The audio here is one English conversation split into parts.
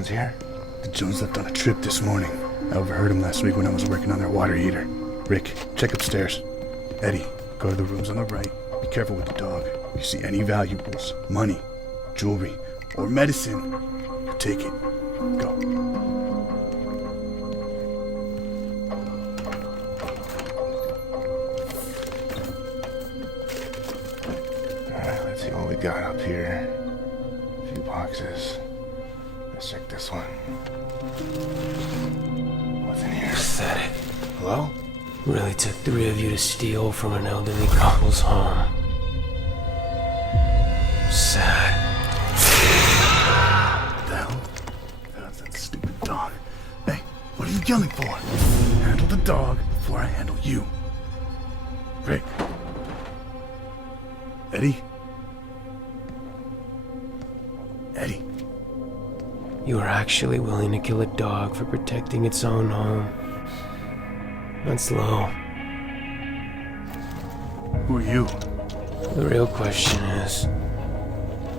Jones here? The Jones left on a trip this morning. I overheard him last week when I was working on their water heater. Rick, check upstairs. Eddie, go to the rooms on the right. Be careful with the dog. If you see any valuables, money, jewelry, or medicine, you take it. Go. Alright, let's see what we got up here. A few boxes. Let's check this one. What's in here? Said it. Hello? Really took 3 of you to steal from an elderly couple's home. Sad. What the hell? That's that stupid dog. Hey, what are you yelling for? Handle the dog before I handle you. Rick. Eddie? Eddie. You were actually willing to kill a dog for protecting its own home. That's low. Who are you? The real question is,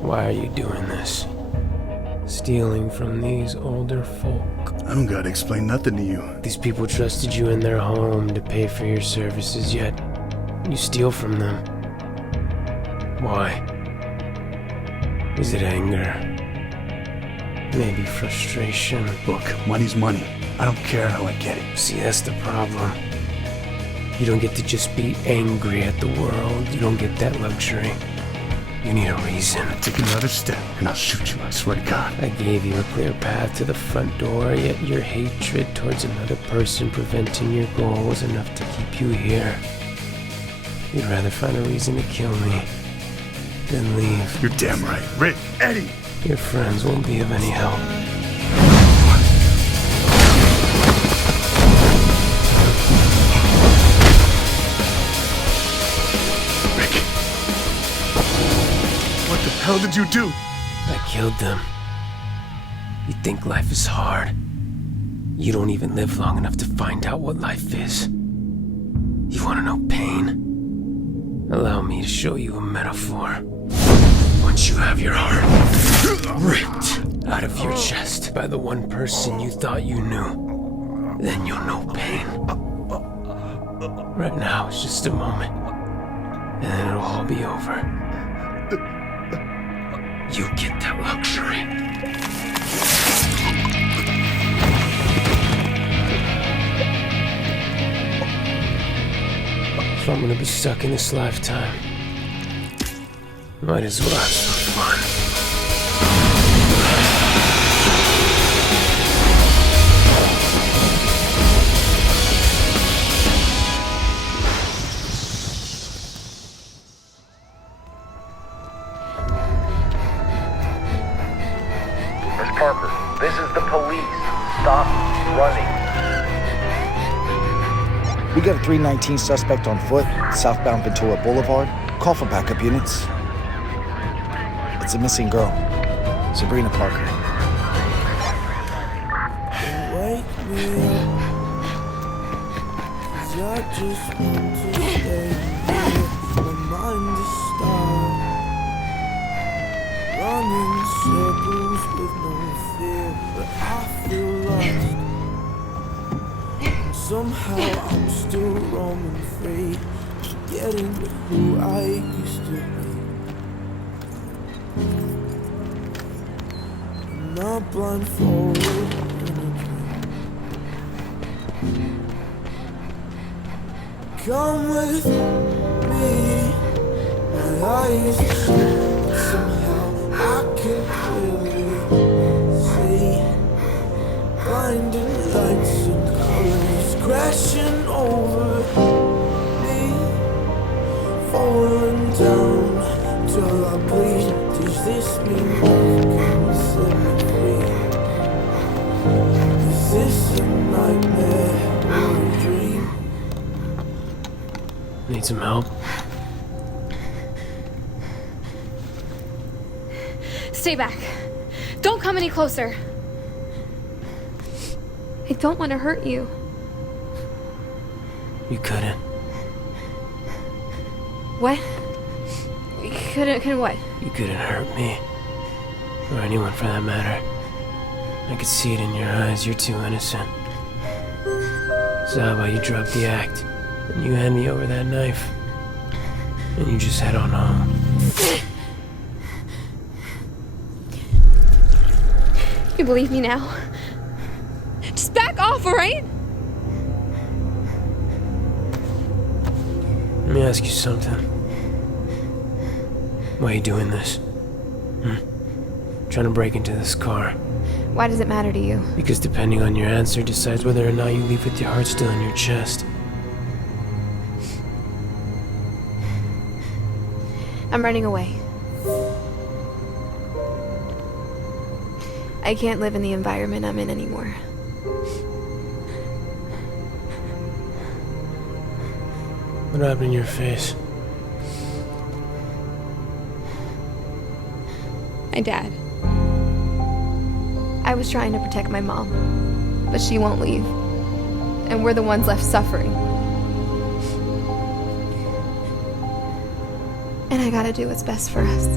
why are you doing this? Stealing from these older folk. I don't gotta explain nothing to you. These people trusted you in their home to pay for your services, yet you steal from them. Why? Is it anger? Maybe frustration? Look, money's money. I don't care how I get it. See, that's the problem. You don't get to just be angry at the world. You don't get that luxury. You need a reason. Take another step, and I'll shoot you, I swear to God. I gave you a clear path to the front door, yet your hatred towards another person preventing your goal was enough to keep you here. You'd rather find a reason to kill me than leave. You're damn right. Rick, Eddie! Your friends won't be of any help. Rick! What the hell did you do? I killed them. You think life is hard. You don't even live long enough to find out what life is. You want to know pain? Allow me to show you a metaphor. Once you have your heart ripped out of your chest by the one person you thought you knew, then you'll know pain. Right now, it's just a moment, and then it'll all be over. You get that luxury. If I'm gonna be stuck in this lifetime, might as well have some fun. Miss Parker, this is the police. Stop running. We got a 319 suspect on foot, southbound Ventura Boulevard. Call for backup units. It's a missing girl, Sabrina Parker. Wake me up, 'cause I just want to stay here. My mind is starved, running circles with no fear, but I feel lost. And somehow I'm still roaming free, forgetting who I used to be. I'm not blindfolded in a dream. Come with me, my eyes are shut, but somehow I can clearly see blinding lights and colors crashing over me, falling down till I bleed. Does this mean love can set me free? Is this a nightmare or a dream? Need some help? Stay back. Don't come any closer. I don't want to hurt you. You couldn't. What? Couldn't what? You couldn't hurt me. Or anyone for that matter. I could see it in your eyes. You're too innocent. So how about you drop the act, and you hand me over that knife, and you just head on home. You believe me now? Just back off, alright? Let me ask you something. Why are you doing this? Trying to break into this car. Why does it matter to you? Because depending on your answer decides whether or not you leave with your heart still in your chest. I'm running away. I can't live in the environment I'm in anymore. What happened in your face? My dad. I was trying to protect my mom, but she won't leave. And we're the ones left suffering. And I gotta do what's best for us.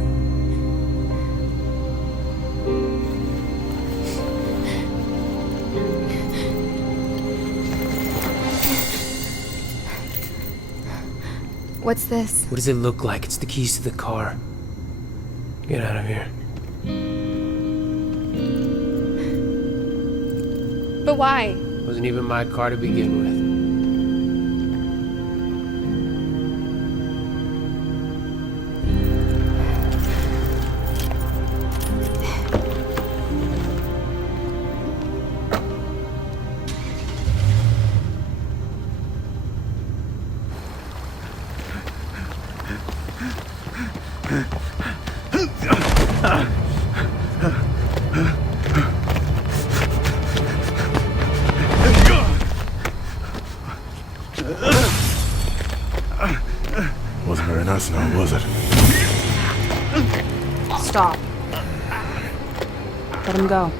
What's this? What does it look like? It's the keys to the car. Get out of here. But why? It wasn't even my car to begin with. Wasn't very nice now, was it? Stop. Let him go.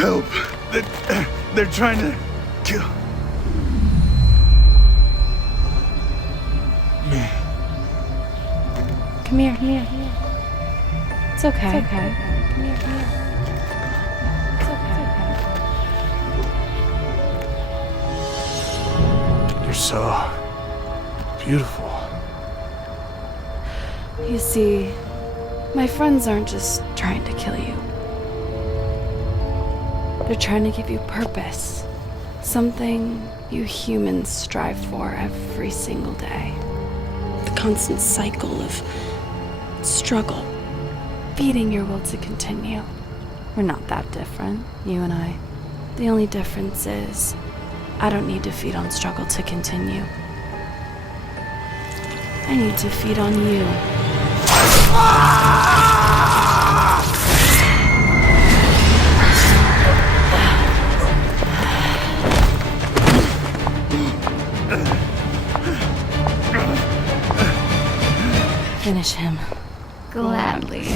Help! They're trying to kill me. Come here, come here. It's okay. It's okay. Come here, come here. It's okay. You're so beautiful. You see, my friends aren't just trying to kill you. They're trying to give you purpose. Something you humans strive for every single day. The constant cycle of struggle, feeding your will to continue. We're not that different, you and I. The only difference is, I don't need to feed on struggle to continue. I need to feed on you. Finish him. Gladly.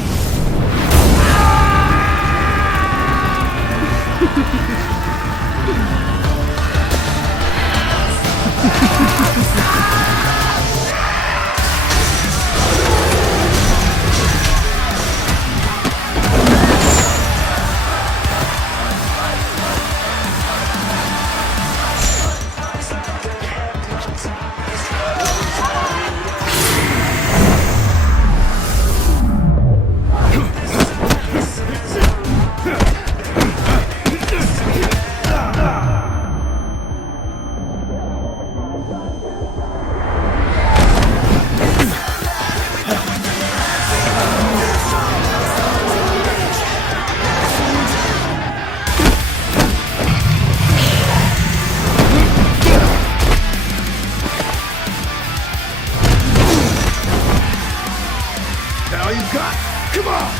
All you got? Come on!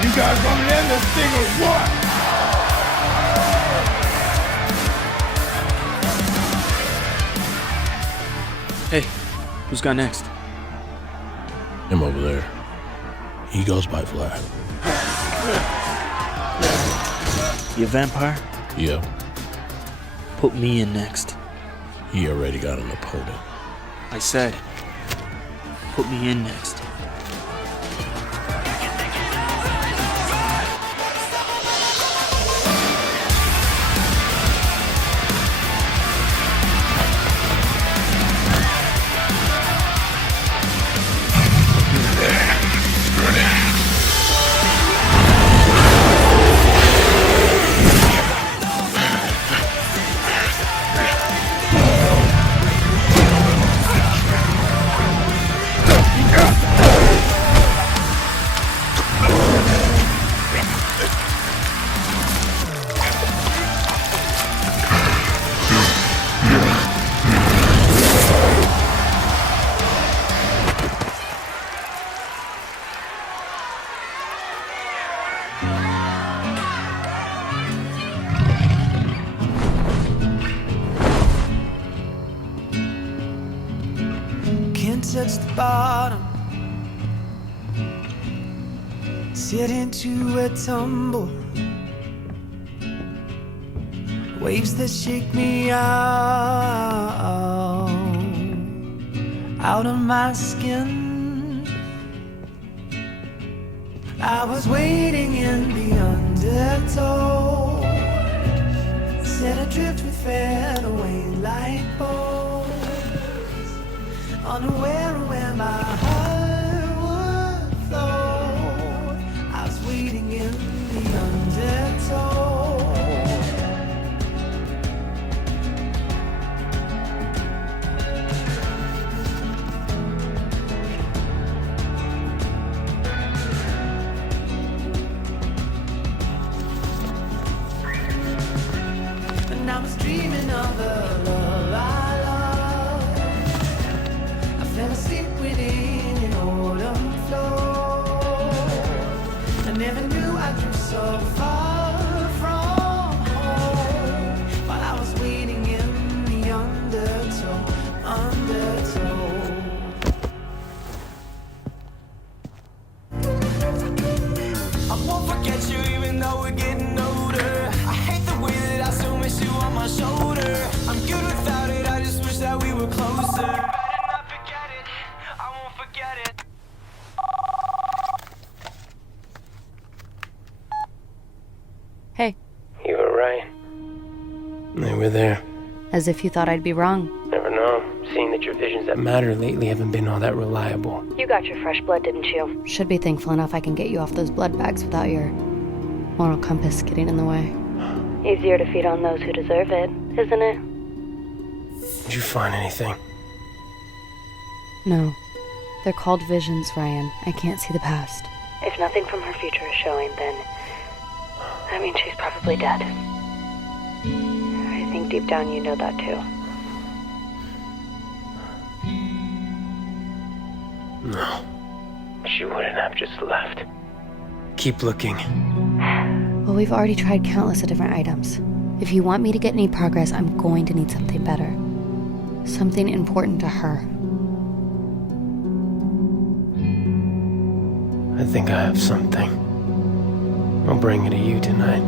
You guys want to end this thing or what? Hey, who's got next? Him over there. He goes by Vlad. You a vampire? Yeah, Put me in next. he already got an opponent. I said, put me in next. Touch the bottom, sit into a tumble, waves that shake me out of my skin. I was waiting in the undertow, set adrift with fed away like bones, unaware of where my heart would flow. I was waiting in the undertow. And I was dreaming of a love I loved. I fell asleep within an autumn flow. I never knew I drew so far from home while I was waiting in the undertow. I won't forget you even though we're getting older. I hate the way that I still miss you on my shoulder. I'm good without it, I just wish that we were closer. Better not forget it, I won't forget it. Hey, You were right. They were there. as if you thought I'd be wrong. Never know. Seeing that your visions that matter lately haven't been all that reliable. You got your fresh blood, didn't you? Should be thankful enough I can get you off those blood bags without your moral compass getting in the way. Easier to feed on those who deserve it, isn't it? Did you find anything? No. They're called visions, Ryan. I can't see the past. If nothing from her future is showing, then that means she's probably dead. I think deep down you know that too. No. She wouldn't have just left. Keep looking. Well, we've already tried countless of different items. If you want me to get any progress, I'm going to need something better. Something important to her. I think I have something. I'll bring it to you tonight.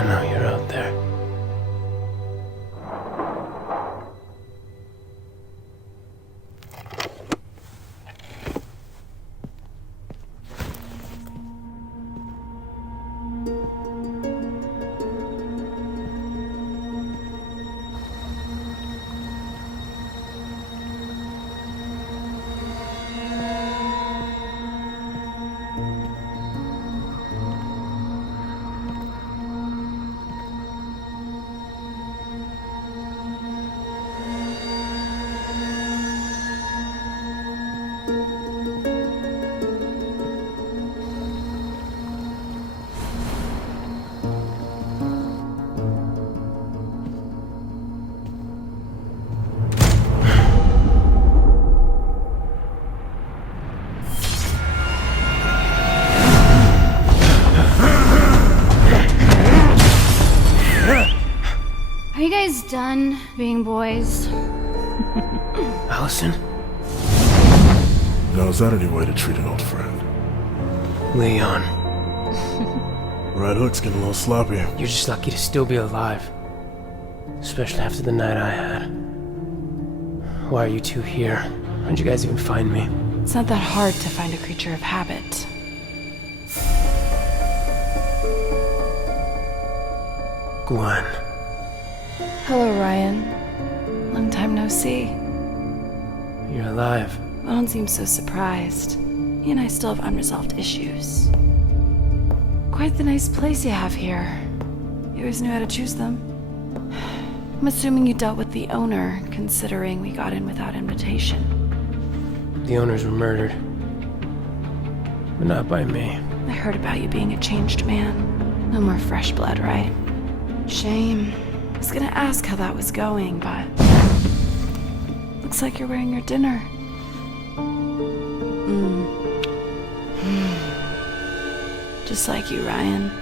I know you're out there. you guys done being boys? Allison? Now, is that any way to treat an old friend? Leon. Right hook's getting a little sloppy. You're just lucky to still be alive. Especially after the night I had. Why are you two here? How'd you guys even find me? It's not that hard to find a creature of habit. Gwen. Hello, Ryan. Long time no see. You're alive. Well, don't seem so surprised. He and I still have unresolved issues. Quite the nice place you have here. You always knew how to choose them. I'm assuming you dealt with the owner, considering we got in without invitation. The owners were murdered. But not by me. I heard about you being a changed man. No more fresh blood, right? Shame. I was gonna ask how that was going, but... Looks like you're wearing your dinner. Just like you, Ryan.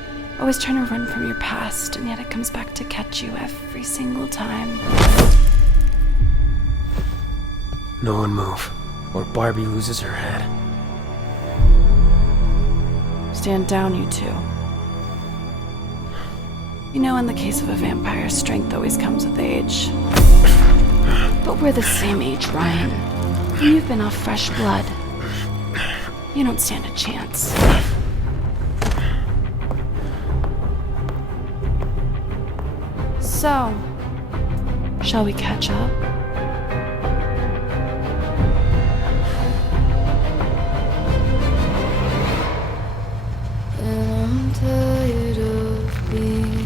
Always trying to run from your past, and yet it comes back to catch you every single time. No one move, or Barbie loses her head. Stand down, you two. You know, in the case of a vampire, strength always comes with age. But we're the same age, Ryan. And you've been off fresh blood. You don't stand a chance. So, shall we catch up? And I'm tired of being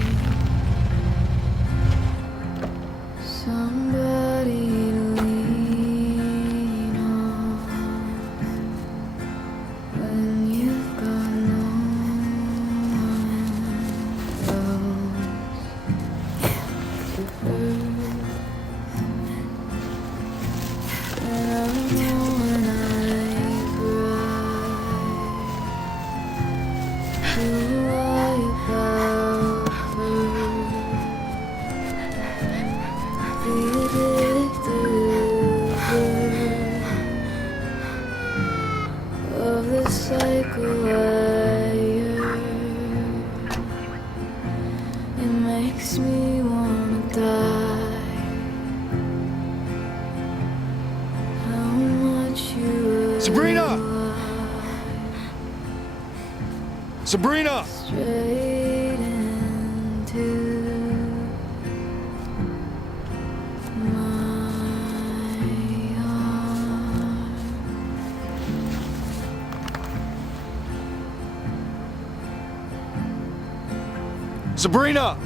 somebody to lean on when you've got no one else to hurt. And I know when I cry, do I about her? The addicted of the cycle wire. It makes me wanna die. How much you Sabrina! Sabrina! straight into my arms. Sabrina!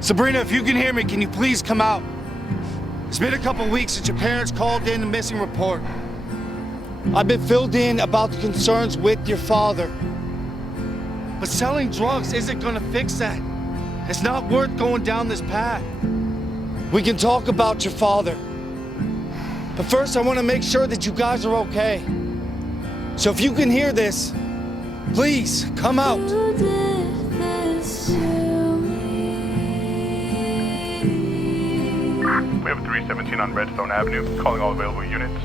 Sabrina, if you can hear me, can you please come out? It's been a couple weeks since your parents called in a missing report. I've been filled in about the concerns with your father. But selling drugs isn't gonna fix that. It's not worth going down this path. We can talk about your father. But first, I wanna make sure that you guys are okay. So if you can hear this, please come out. You did this to me. We have a 317 on Redstone Avenue, calling all available units.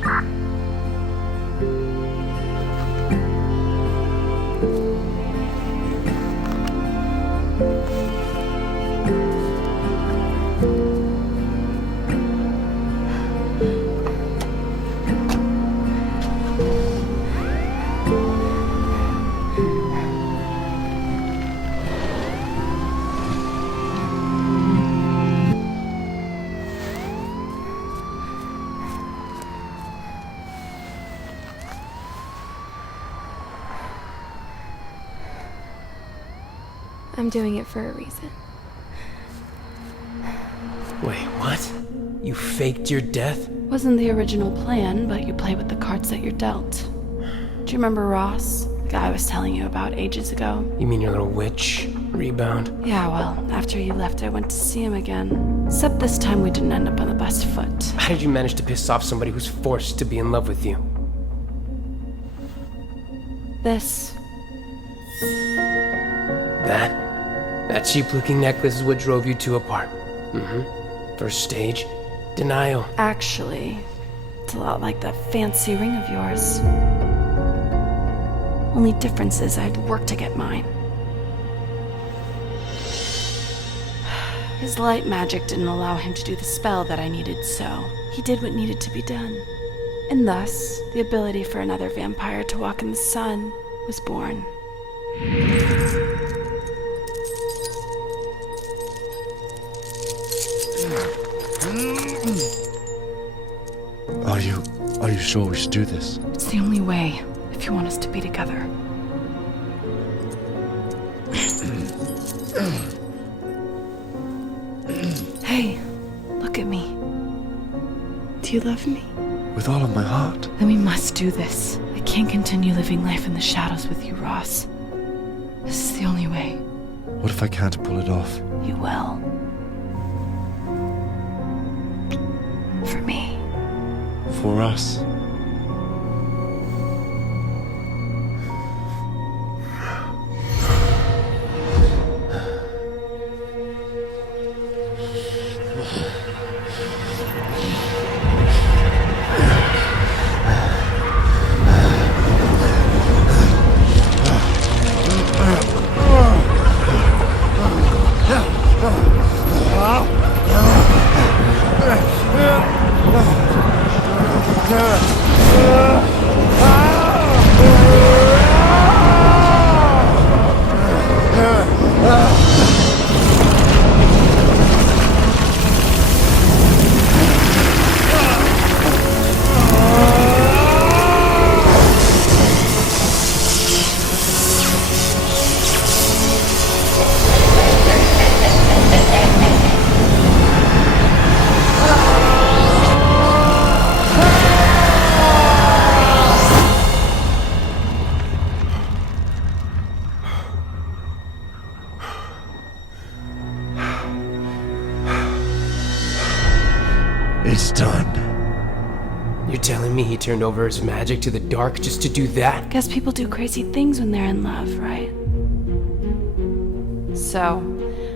I'm doing it for a reason. Wait, what? You faked your death? Wasn't the original plan, but you play with the cards that you're dealt. Do you remember Ross? The guy I was telling you about ages ago? You mean your little witch rebound? Yeah, well, after you left, I went to see him again. Except this time we didn't end up on the best foot. How did you manage to piss off somebody who's forced to be in love with you? This. That cheap-looking necklace is what drove you two apart. First stage, denial. Actually, it's a lot like that fancy ring of yours. Only difference is I'd work to get mine. His light magic didn't allow him to do the spell that I needed, so he did what needed to be done. And thus, the ability for another vampire to walk in the sun was born. Are you sure we should do this? It's the only way, if you want us to be together. Hey, look at me. Do you love me? With all of my heart. Then we must do this. I can't continue living life in the shadows with you, Ross. This is the only way. What if I can't pull it off? You will. For me. For us. It's done. You're telling me he turned over his magic to the dark just to do that? Guess people do crazy things when they're in love, right? So,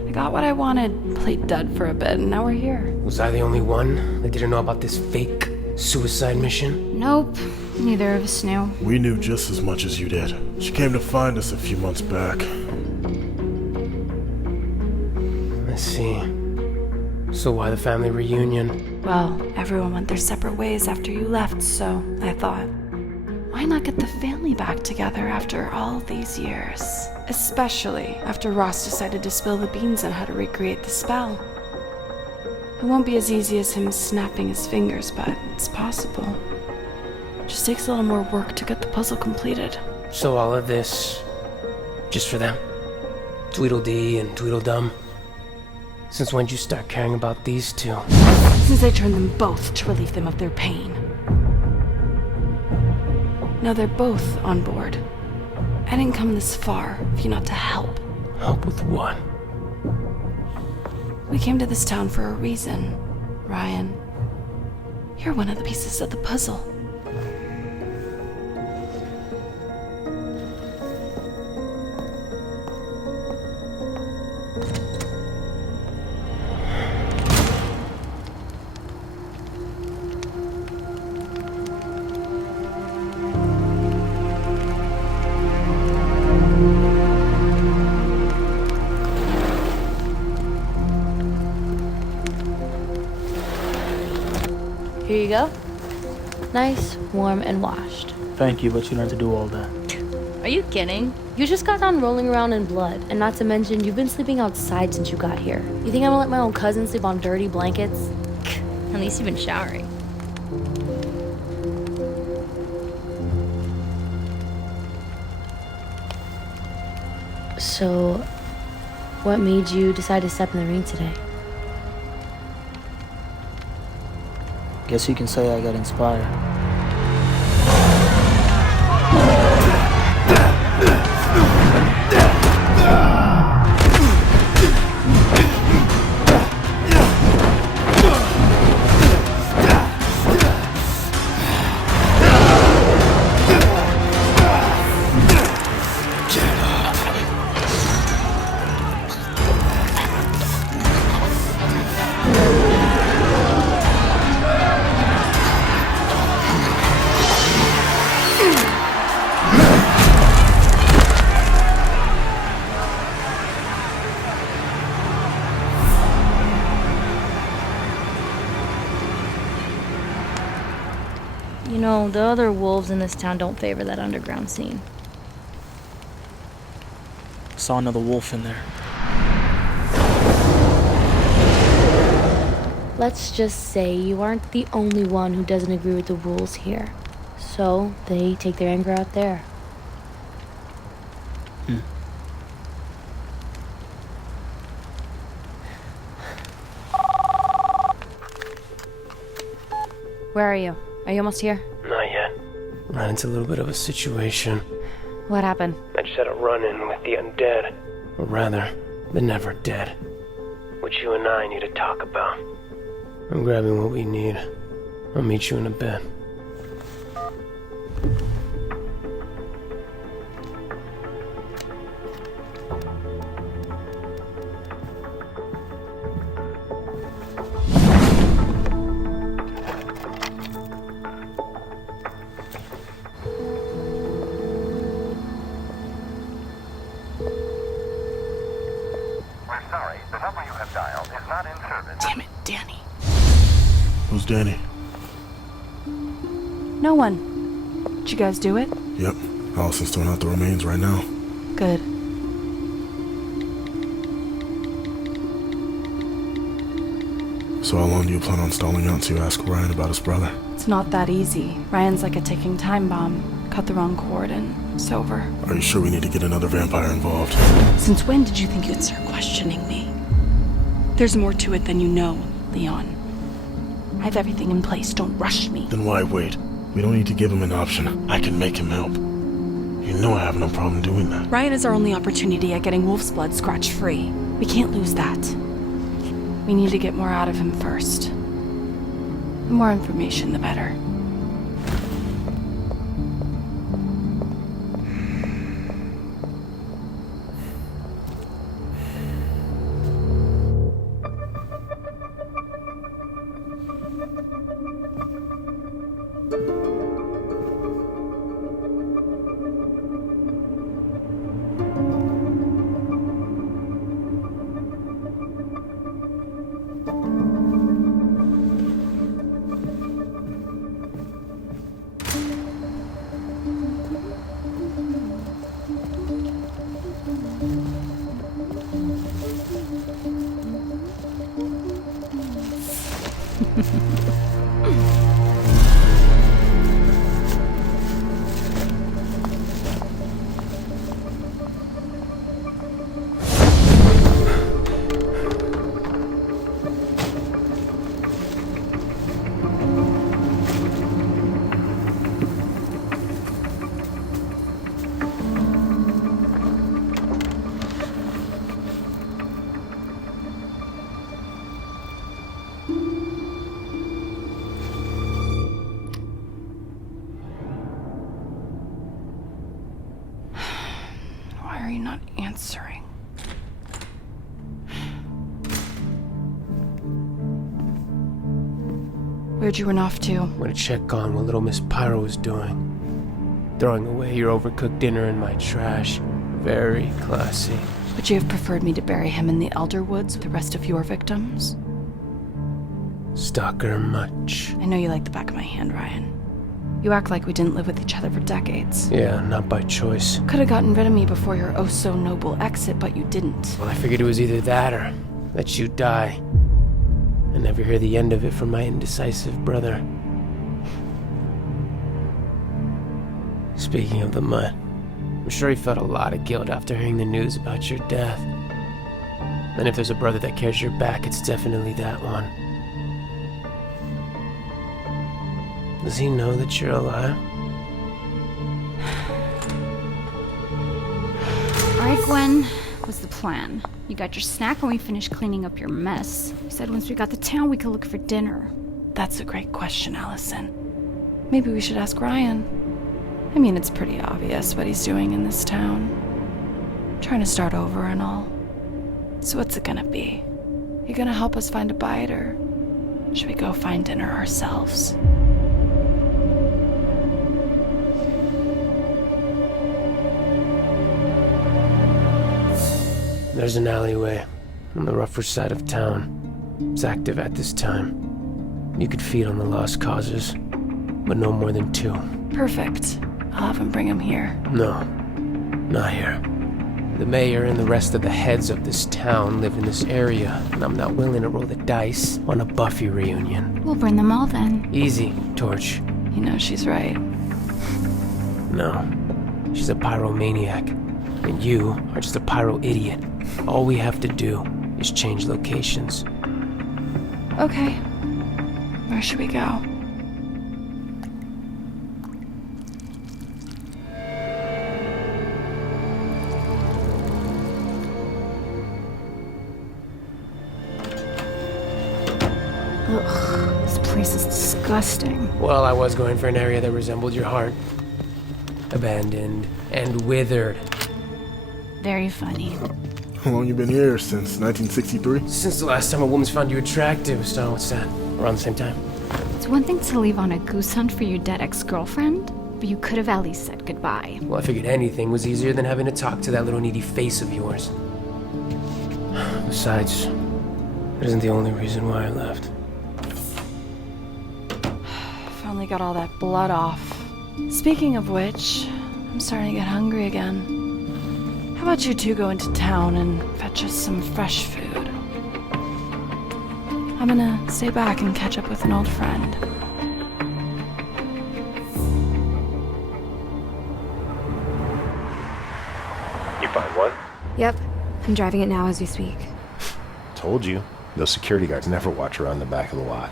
I got what I wanted, played dead for a bit, and now we're here. Was I the only one that didn't know about this fake suicide mission? Nope, neither of us knew. We knew just as much as you did. She came to find us a few months back. I see. So why the family reunion? Well, everyone went their separate ways after you left, so I thought, why not get the family back together after all these years? Especially after Ross decided to spill the beans on how to recreate the spell. It won't be as easy as him snapping his fingers, but it's possible. Just takes a little more work to get the puzzle completed. So all of this, just for them? Tweedledee and Tweedledum? Since when did you start caring about these two? Since I turned them both to relieve them of their pain. Now they're both on board. I didn't come this far if you're not to help. Help with what? We came to this town for a reason, Ryan. You're one of the pieces of the puzzle. Here you go. Nice, warm, and washed. Thank you, but you don't have to do all that. Are you kidding? You just got done rolling around in blood, and not to mention, you've been sleeping outside since you got here. You think I'm gonna let my own cousin sleep on dirty blankets? At least you've been showering. So, what made you decide to step in the ring today? Guess you can say I got inspired. You know, the other wolves in this town don't favor that underground scene. Saw another wolf in there. Let's just say you aren't the only one who doesn't agree with the rules here. So they take their anger out there. Where are you? Are you almost here? Not yet. Ran into a little bit of a situation. What happened? I just had a run-in with the undead. Or rather, the never dead. Which you and I need to talk about. I'm grabbing what we need. I'll meet you in a bit. Damn it, Danny. Who's Danny? No one. Did you guys do it? Yep. Allison's throwing out the remains right now. Good. So how long do you plan on stalling out to ask Ryan about his brother? It's not that easy. Ryan's like a ticking time bomb. Cut the wrong cord and it's over. Are you sure we need to get another vampire involved? Since when did you think you'd start questioning me? There's more to it than you know, Leon. I have everything in place. Don't rush me. Then why wait? We don't need to give him an option. I can make him help. You know I have no problem doing that. Ryan is our only opportunity at getting Wolf's blood scratch-free. We can't lose that. We need to get more out of him first. The more information, the better. Why are you not answering? Where'd you run off to? I'm gonna check on what little Miss Pyro is doing. Throwing away your overcooked dinner in my trash. Very classy. Would you have preferred me to bury him in the Elderwoods with the rest of your victims? Stalker much. I know you like the back of my hand, Ryan. You act like we didn't live with each other for decades. Yeah, not by choice. Could have gotten rid of me before your oh-so-noble exit, but you didn't. Well, I figured it was either that or let you die. And never hear the end of it from my indecisive brother. Speaking of the mutt, I'm sure he felt a lot of guilt after hearing the news about your death. And if there's a brother that carries your back, it's definitely that one. Does he know that you're alive? Alright, Gwen. What's the plan? You got your snack when we finish cleaning up your mess. You said once we got to town, we could look for dinner. That's a great question, Allison. Maybe we should ask Ryan. I mean, it's pretty obvious what he's doing in this town. Trying to start over and all. So what's it gonna be? You gonna help us find a bite, or should we go find dinner ourselves? There's an alleyway on the rougher side of town. It's active at this time. You could feed on the lost causes. but no more than 2. Perfect. I'll have him bring him here. No, not here. The mayor and the rest of the heads of this town live in this area, and I'm not willing to roll the dice on a Buffy reunion. We'll burn them all then. Easy, Torch. You know she's right. No, she's a pyromaniac, and you are just a pyro idiot. All we have to do is change locations. Okay. Where should we go? Ugh, this place is disgusting. Well, I was going for an area that resembled your heart. Abandoned and withered. Very funny. How long you been here? Since 1963? Since the last time a woman's found you attractive, so what's that? Around the same time? It's one thing to leave on a goose hunt for your dead ex-girlfriend, but you could have at least said goodbye. Well, I figured anything was easier than having to talk to that little needy face of yours. Besides, it isn't the only reason why I left. Finally got all that blood off. Speaking of which, I'm starting to get hungry again. How about you two go into town and fetch us some fresh food? I'm gonna stay back and catch up with an old friend. You find one? Yep. I'm driving it now as we speak. Told you. Those security guards never watch around the back of the lot.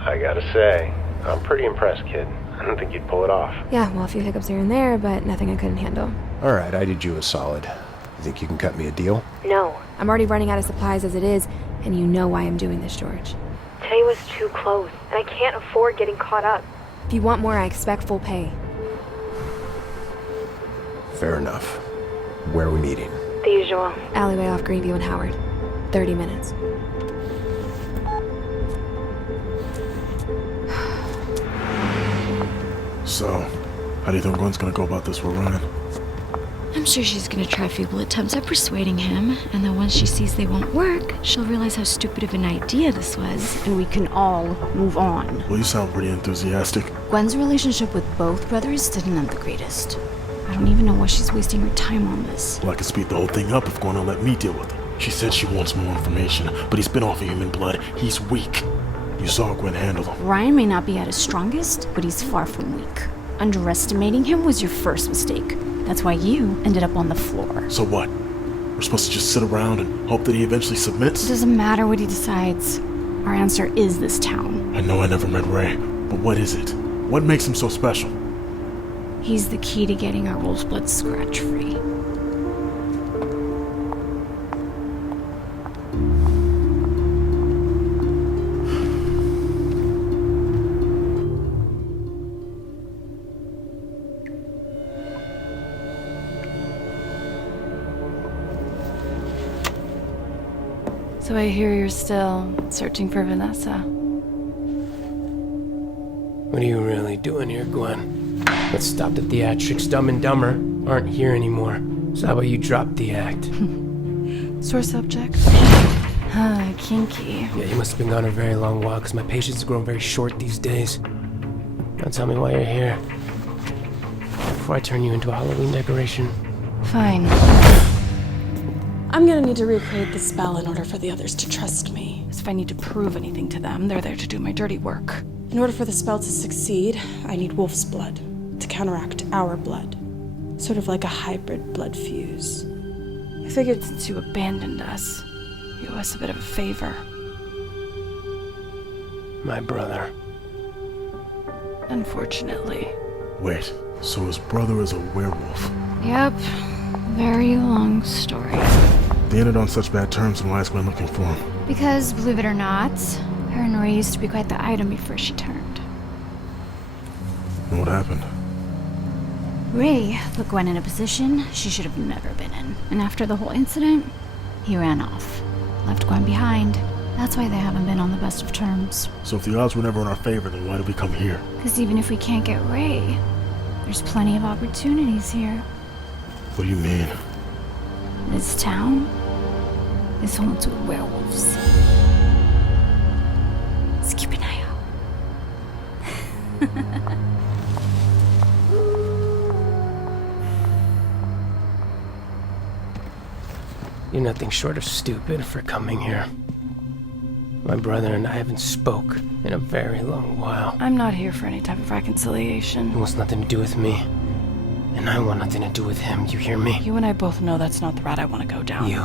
I gotta say, I'm pretty impressed, kid. I don't think you'd pull it off. Yeah, well, a few hiccups here and there, but nothing I couldn't handle. All right, I did you a solid. You think you can cut me a deal? No. I'm already running out of supplies as it is, and you know why I'm doing this, George. Today was too close, and I can't afford getting caught up. If you want more, I expect full pay. Fair enough. Where are we meeting? The usual. Alleyway off Greenview and Howard. 30 minutes. So, how do you think Gwen's gonna go about this with Ryan? I'm sure she's gonna try feeble attempts at persuading him, and then once she sees they won't work, she'll realize how stupid of an idea this was, and we can all move on. Well, you sound pretty enthusiastic. Gwen's relationship with both brothers didn't end the greatest. I don't even know why she's wasting her time on this. Well, I could speed the whole thing up if Gwen will let me deal with it. She said she wants more information, but he's been off of human blood. He's weak. You saw Gwen handle him. Ryan may not be at his strongest, but he's far from weak. Underestimating him was your first mistake. That's why you ended up on the floor. So what? We're supposed to just sit around and hope that he eventually submits? It doesn't matter what he decides. Our answer is this town. I know I never met Ray, but what is it? What makes him so special? He's the key to getting our wolf's blood scratch-free. So I hear you're still searching for Vanessa. What are you really doing here, Gwen? Let's stop the theatrics. Dumb and Dumber aren't here anymore. So how about you drop the act? Sore subject? Kinky. Yeah, you must have been gone a very long while, because my patience has grown very short these days. Now tell me why you're here. Before I turn you into a Halloween decoration. Fine. I'm gonna need to recreate the spell in order for the others to trust me. So if I need to prove anything to them, they're there to do my dirty work. In order for the spell to succeed, I need wolf's blood to counteract our blood. Sort of like a hybrid blood fuse. I figured since you abandoned us, you owe us a bit of a favor. My brother. Unfortunately. Wait, so his brother is a werewolf? Yep. Very long story. They ended on such bad terms, and why is Gwen looking for him? Because, believe it or not, her and Ray used to be quite the item before she turned. And what happened? Ray put Gwen in a position she should have never been in. And after the whole incident, he ran off. Left Gwen behind. That's why they haven't been on the best of terms. So if the odds were never in our favor, then why did we come here? Because even if we can't get Ray, there's plenty of opportunities here. What do you mean? This town is home to werewolves. Let's keep an eye out. You're nothing short of stupid for coming here. My brother and I haven't spoke in a very long while. I'm not here for any type of reconciliation. He wants nothing to do with me. And I want nothing to do with him, you hear me? You and I both know that's not the route I want to go down. You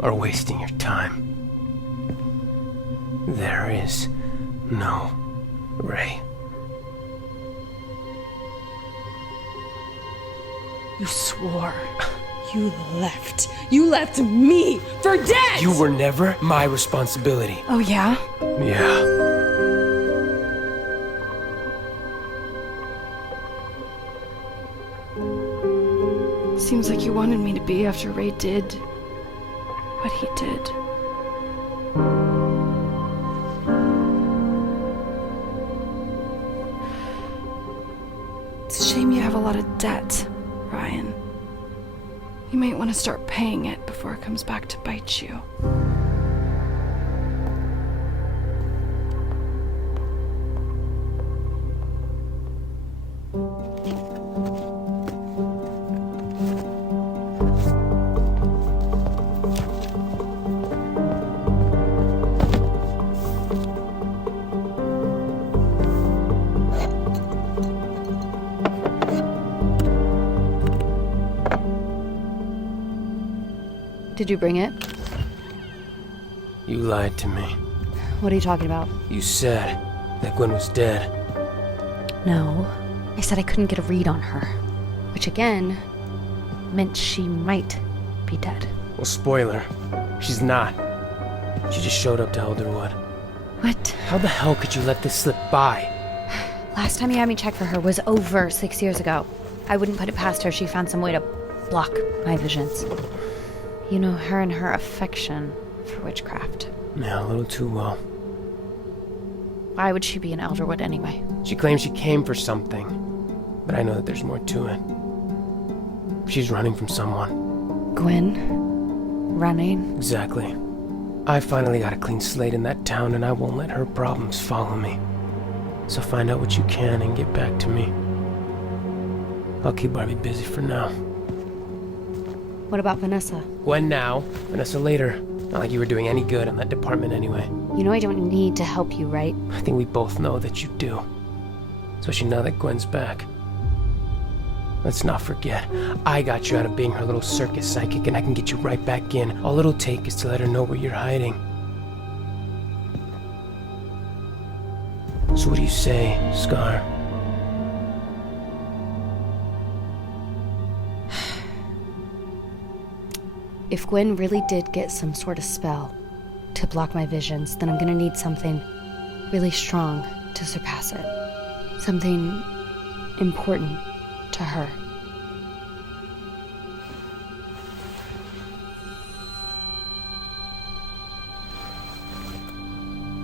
are wasting your time. There is no Ray. You swore. You left. You left me for dead! You were never my responsibility. Oh, yeah? Yeah. Seems like you wanted me to be after Ray did what he did. It's a shame you have a lot of debt, Ryan. You might want to start paying it before it comes back to bite you. Did you bring it? You lied to me. What are you talking about? You said that Gwen was dead. No. I said I couldn't get a read on her. Which again, meant she might be dead. Well, spoiler. She's not. She just showed up to Elderwood. What? How the hell could you let this slip by? Last time you had me check for her was over 6 years ago. I wouldn't put it past her. She found some way to block my visions. You know, her and her affection for witchcraft. Yeah, a little too well. Why would she be in Elderwood anyway? She claims she came for something, but I know that there's more to it. She's running from someone. Gwen? Running? Exactly. I finally got a clean slate in that town, and I won't let her problems follow me. So find out what you can and get back to me. I'll keep Barbie busy for now. What about Vanessa? Gwen now, Vanessa later. Not like you were doing any good on that department anyway. You know I don't need to help you, right? I think we both know that you do. Especially now that Gwen's back. Let's not forget, I got you out of being her little circus psychic, and I can get you right back in. All it'll take is to let her know where you're hiding. So what do you say, Scar? If Gwen really did get some sort of spell to block my visions, then I'm gonna need something really strong to surpass it. Something important to her.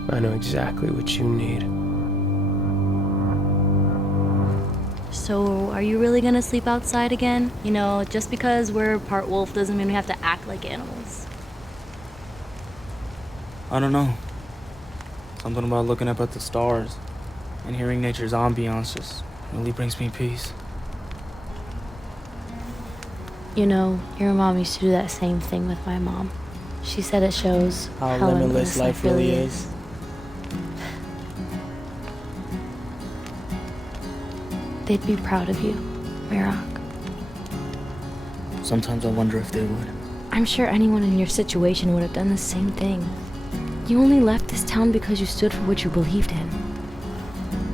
I know exactly what you need. So, are you really gonna sleep outside again? You know, just because we're part wolf doesn't mean we have to act like animals. I don't know. Something about looking up at the stars and hearing nature's ambiance just really brings me peace. You know, your mom used to do that same thing with my mom. She said it shows how limitless life really is. They'd be proud of you, Mirak. Sometimes I wonder if they would. I'm sure anyone in your situation would have done the same thing. You only left this town because you stood for what you believed in.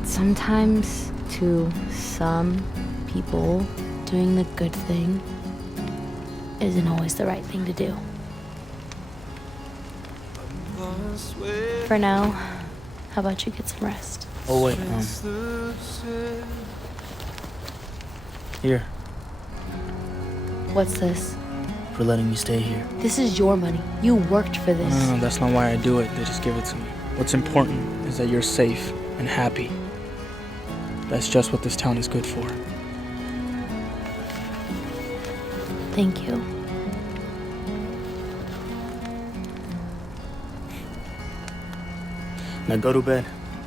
Sometimes, to some people, doing the good thing isn't always the right thing to do. For now, how about you get some rest? Oh wait, Here. What's this? For letting me stay here. This is your money. You worked for this. No, that's not why I do it. They just give it to me. What's important is that you're safe and happy. That's just what this town is good for. Thank you. Now go to bed.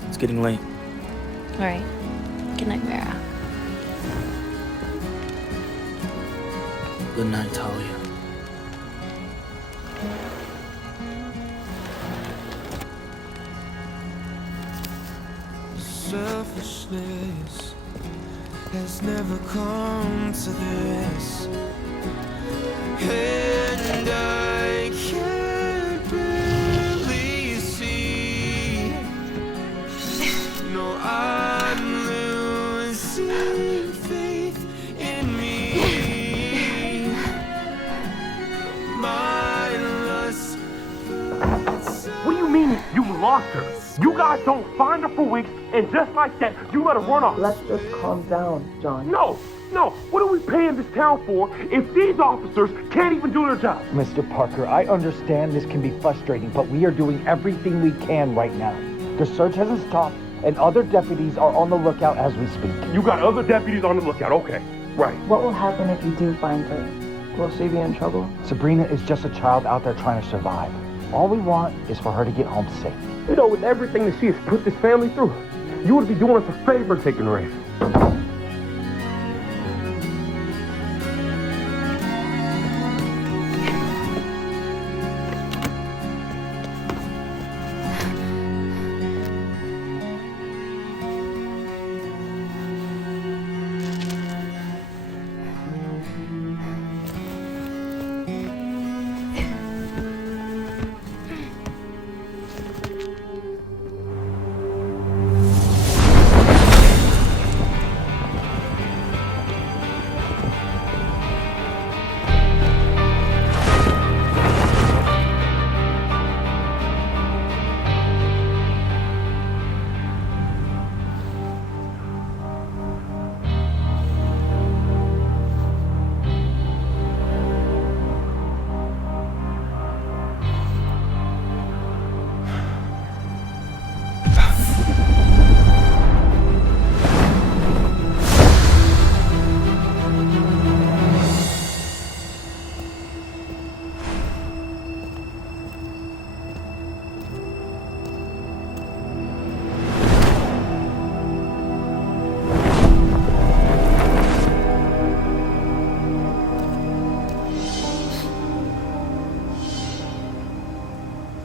It's getting late. All right. Good night, Mira. Good night, Talia. selfishness has never come to this, and I can't really see. No, I'm losing faith in me. My lust. What do you mean you lost her? You guys don't find her for weeks, and just like that, you let her run off. Let's just calm down, John. No! What are we paying this town for if these officers can't even do their job? Mr. Parker, I understand this can be frustrating, but we are doing everything we can right now. The search hasn't stopped, and other deputies are on the lookout as we speak. You got other deputies on the lookout, okay. Right. What will happen if you do find her? Will she be in trouble? Sabrina is just a child out there trying to survive. All we want is for her to get home safe. You know, with everything that she has put this family through, you would be doing us a favor taking her in.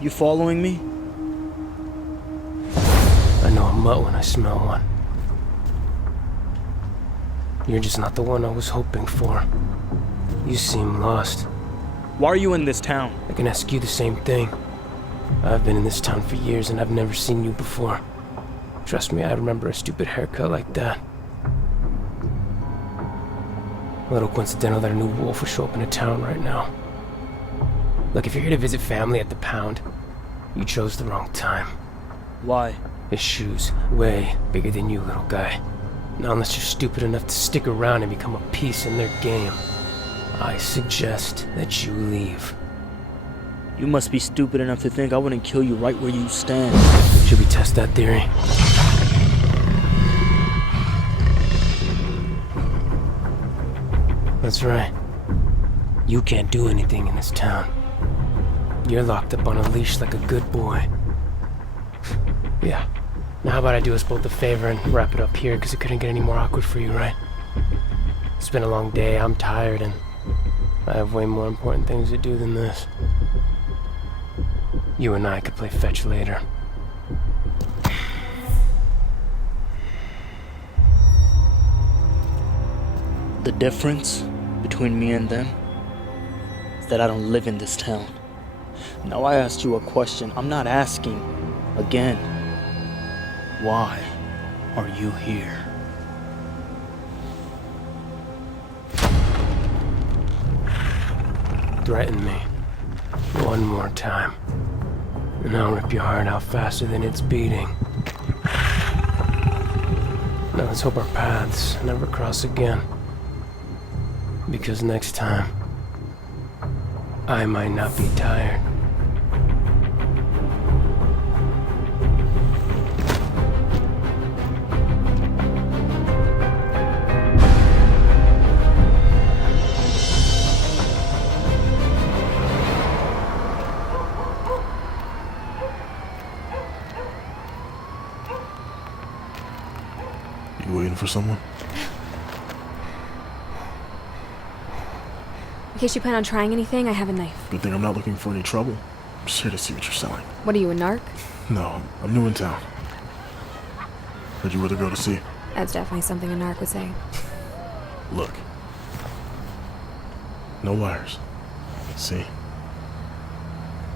You following me? I know a mutt when I smell one. You're just not the one I was hoping for. You seem lost. Why are you in this town? I can ask you the same thing. I've been in this town for years and I've never seen you before. Trust me, I remember a stupid haircut like that. A little coincidental that a new wolf would show up in a town right now. Look, if you're here to visit family at the pound, you chose the wrong time. Why? His shoes, way bigger than you, little guy. Now, unless you're stupid enough to stick around and become a piece in their game, I suggest that you leave. You must be stupid enough to think I wouldn't kill you right where you stand. Should we test that theory? That's right. You can't do anything in this town. You're locked up on a leash like a good boy. Yeah. Now how about I do us both a favor and wrap it up here, because it couldn't get any more awkward for you, right? It's been a long day, I'm tired, and I have way more important things to do than this. You and I could play fetch later. The difference between me and them is that I don't live in this town. Now I asked you a question. I'm not asking again. Why are you here? Threaten me one more time, and I'll rip your heart out faster than it's beating. Now let's hope our paths never cross again. Because next time, I might not be tired. You waiting for someone? In case you plan on trying anything, I have a knife. Good thing I'm not looking for any trouble. I'm just here to see what you're selling. What are you, a narc? No, I'm new in town. Heard you with a girl to see. That's definitely something a narc would say. Look. No wires. See?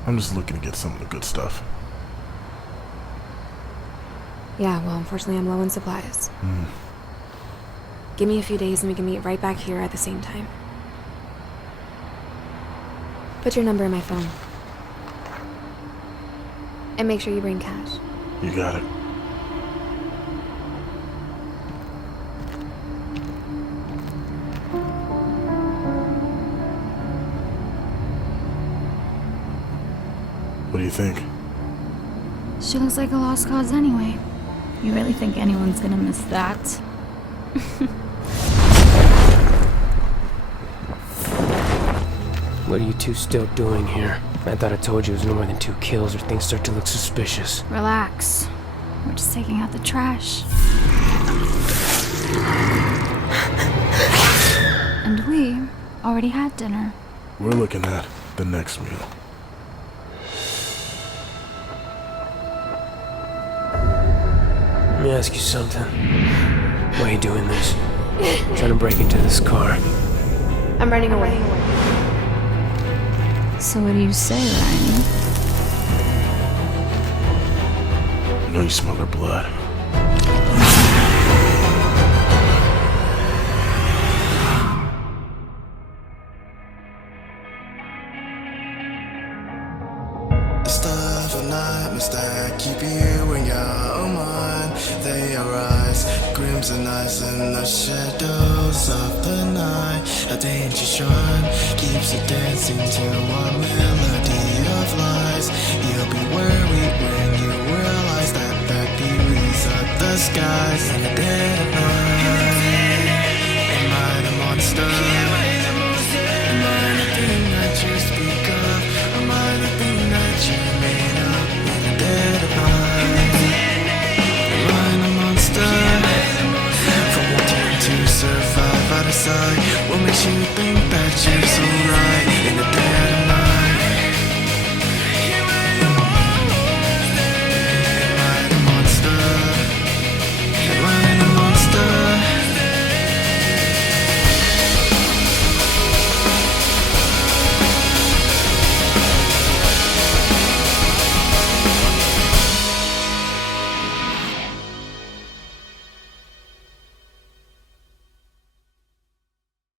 I'm just looking to get some of the good stuff. Yeah, well, unfortunately I'm low in supplies. Give me a few days and we can meet right back here at the same time. Put your number in my phone. And make sure you bring cash. You got it. What do you think? She looks like a lost cause anyway. You really think anyone's gonna miss that? What are you two still doing here? I thought I told you it was no more than 2 kills or things start to look suspicious. Relax. We're just taking out the trash. And we already had dinner. We're looking at the next meal. Let me ask you something. Why are you doing this? Trying to break into this car. I'm running away. So what do you say, Ryan? I know you smell her blood. Stuff a night mistake, keep you in your own mind. They arise, crimson eyes in the shadows of the night. A danger shrine keeps you dancing to a melody of lies. You'll be worried when you realize that the beauties of the skies in the dead of night. Am I the monster?